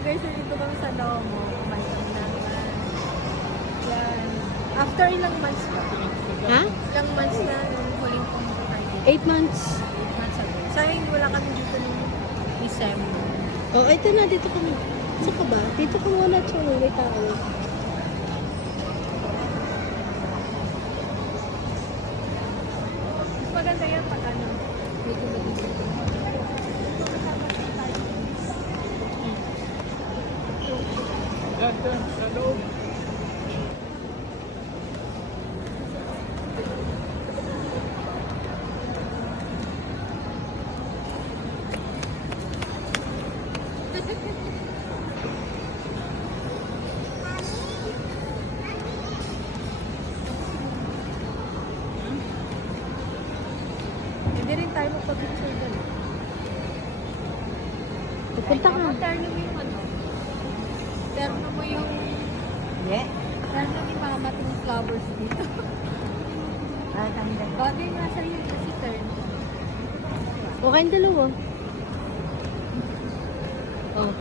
guys, dito kami sa Lomo. Kumain namin. Yan. After ilang months ba? Ha? Ilang months na yung huling pumunta dito? Eight months. Eight months ago. Sayang wala kami dito ng December. Oh, ito na. Dito kami. Saan ka ba? Dito ka muna, Cholo. Wait ako. Maganda yan pag Hindi rin tayo magpag-picture doon. Pupunta ka. Terno mo yung ano? Terno mo yung... Hindi. Terno yung mga mating flowers dito. Ah, tanda. Bagay nga sa'yo kasi terno. O kayong dalawa. Oh.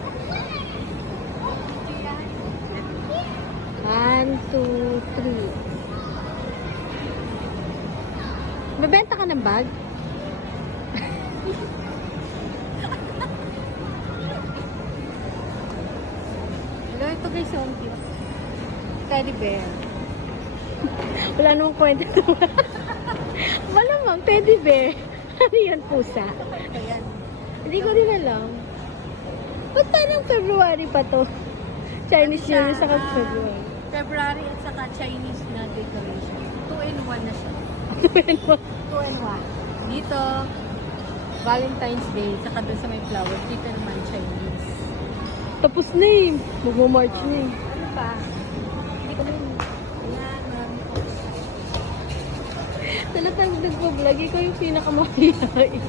One, two, three. Mabenta ka ng bag? Hello, ito guys, so cute. Teddy bear. Wala namang kwenta. Malamang, teddy bear. Ano yan, pusa? Ayan. Hindi ko rin alam. Ba't parang February pa to? Chinese New Year sa February. February at saka Chinese na decoration. Two in one na siya. Ano Two in one. Dito, Valentine's Day, saka doon sa may flowers. Dito naman Chinese. Tapos na eh. Magmamarch na eh. Ano pa? Hindi ko rin. Ayan, marami. Talatang nagpa-vlog, ikaw yung pinakamahihain.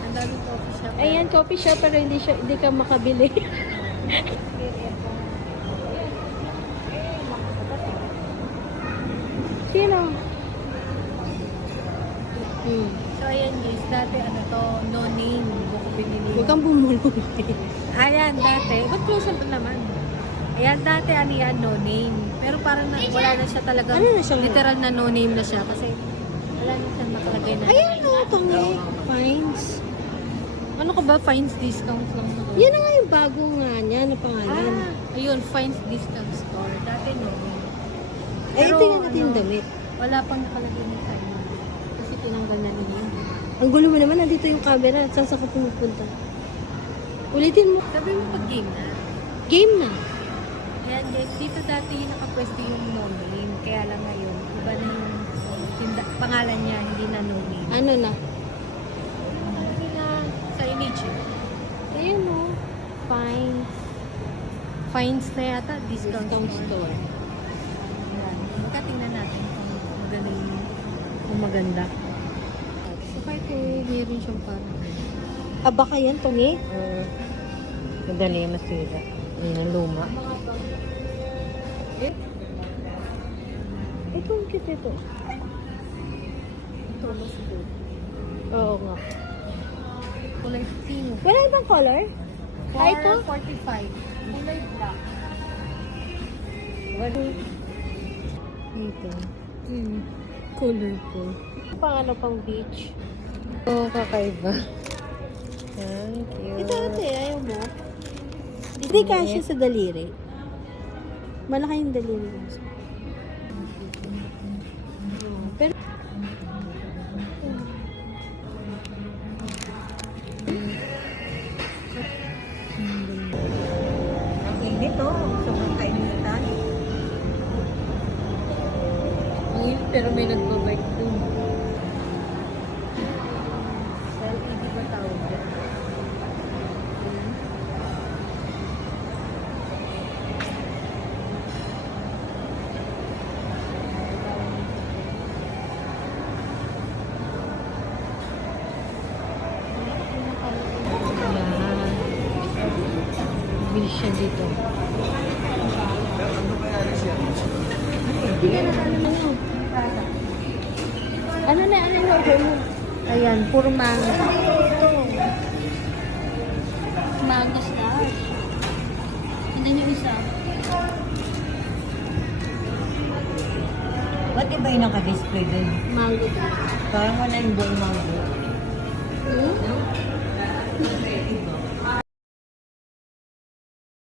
Ang daming coffee shop. Ayan, coffee shop pero hindi, siya, hindi ka makabili. Sino? Hmm. So, ayan guys, dati ano to, no name. Hindi ko binili. Huwag kang bumulong. Ayan, dati. Ba't close up naman? Ayan, dati ano yan, no name. Pero parang na, wala na siya talaga. Ano na siya? Literal na no name na siya. Kasi wala na siya nakalagay na. Ayan o, tangi. Fines. Ano ka ba? Fines discount lang na. Yan na nga yung bago nga niya na pangalan. Ah, ayun, Fines discount store. Dati no name. Ay, pero tingnan natin yung ano, damit. Wala pang nakalagay na sa inyo. Kasi tinanggal na nila yun. Ang gulo mo naman, nandito yung camera at saan saan ka pumupunta. Ulitin mo. Sabi mo pag game na. Game na. Ayan guys, dito dati yung nakapwesto yung no name. Kaya lang ngayon, iba na yung tinda, pangalan niya, hindi na no name. Ano na? Hindi na sa image. Ayun o. Fines. Fines na yata, discount, Discount store. store. Ayan. Baka tingnan natin kung maganda yung kung maganda. Kahit kung meron siyang parang Ah, baka yan, tungi? Uh, madali masira. Yun ang luma. Ito, ang cute ito. ito mas good. Oo nga. Kulay pink. Wala ibang color? Ah, ito? 45. Kulay black. Ito. Hmm. Colorful. Pang ano, pang beach. Oo, oh, kakaiba. Thank you. Ito ate, ayaw mo? Hindi kasya sa daliri. Malaki yung daliri mo. Pero, Ang init oh. Sobrang kainitan. Ang yun, pero may nagbabike fish siya dito. Ano na, ano na ano order mo? Ayan, puro mangas. Mangas na. Tignan niyo isa. Ba't iba yung naka-display doon? Mango. Parang wala yung buong mango. Hmm? No?